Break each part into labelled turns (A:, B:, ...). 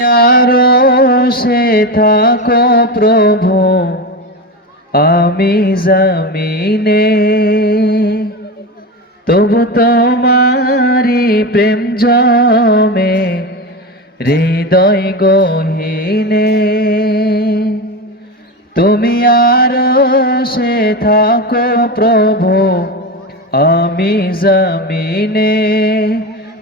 A: আরও সে থাকো প্রভু, আমি জমিনে। তবু তোমারি প্রেম জমে, হৃদয় গহীনে। তুমি আরও সে থাকো প্রভু, আমি জমিনে।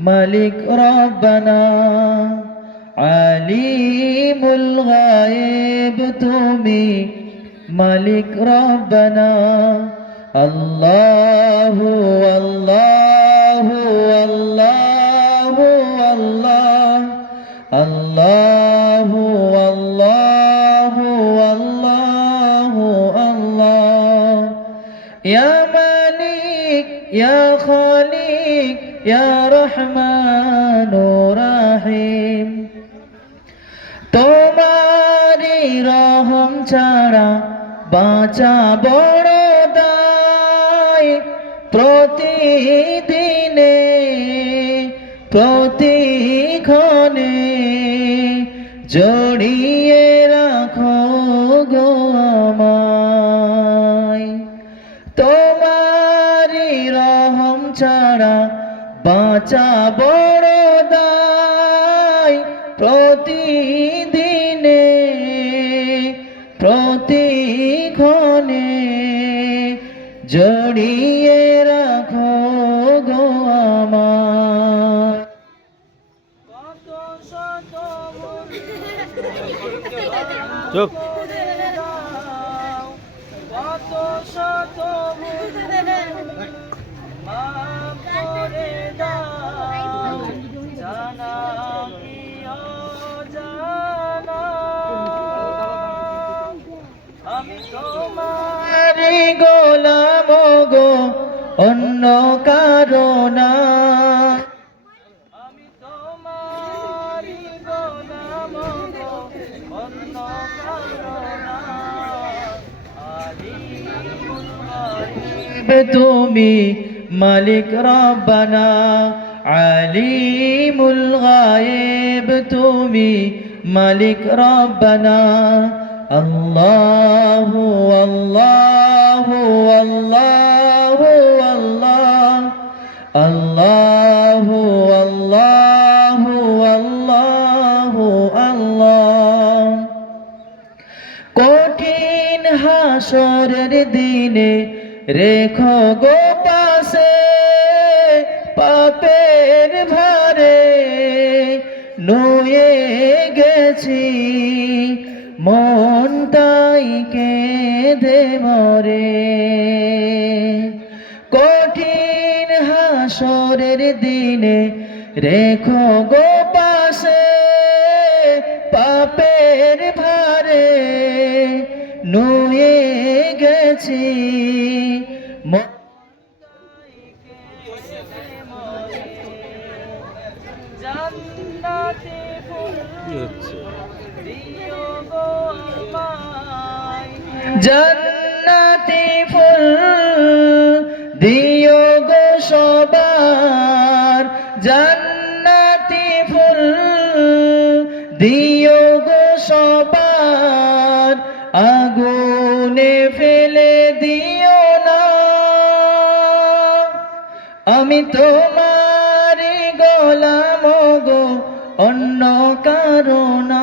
A: মালিক রব্বানা আলিমুল গায়েব তুমি মালিক রব্বানা আল্লাহু আল্লাহু আল্লাহু আল্লাহ আল্লাহু আল্লাহু আল্লাহু আল্লাহ ইয়া মালিক ইয়া খালিক ইয়া রহমান রাহিম। তোমারি রহম ছাড়া বাঁচা বড় দায়। প্রতিদিনে প্রতিক্ষণে জড়িয়ে বাঁচা বড় দায় প্রতিদিনে প্রতিক্ষণে জড়িয়ে রাখো গো আমার।
B: চুপ।
A: গোলাম গো অন্য কারণা। আমি তোমার অন্য কারণা। তুমি মালিক রব্বানা, আলিমুল গায়েব, তুমি মালিক রব্বানা। আল্লাহু আল্লাহু আল্লাহু আল্লাহ। আল্লাহু আল্লাহু আল্লাহু আল্লাহ। কঠিন হাসরের দিনে রেখো গো পাশে পাপের ভারে নুয়ে গেছি, মনটাই কেঁদে মরে। কঠিন হাসরের দিনে রেখো গো পাশে পাপের ভারে নুয়ে গেছি। জান্নাতি ফুল দিও গো সবার। জান্নাতি ফুল দিও গো সবার। আগুনে ফেলে দিও না। আমি তোমারি গোলাম গো, অন্য কারণা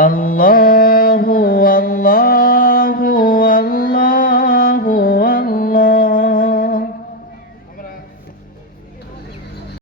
A: আল্লাহু আল্লাহু আল্লাহ আল্লাহ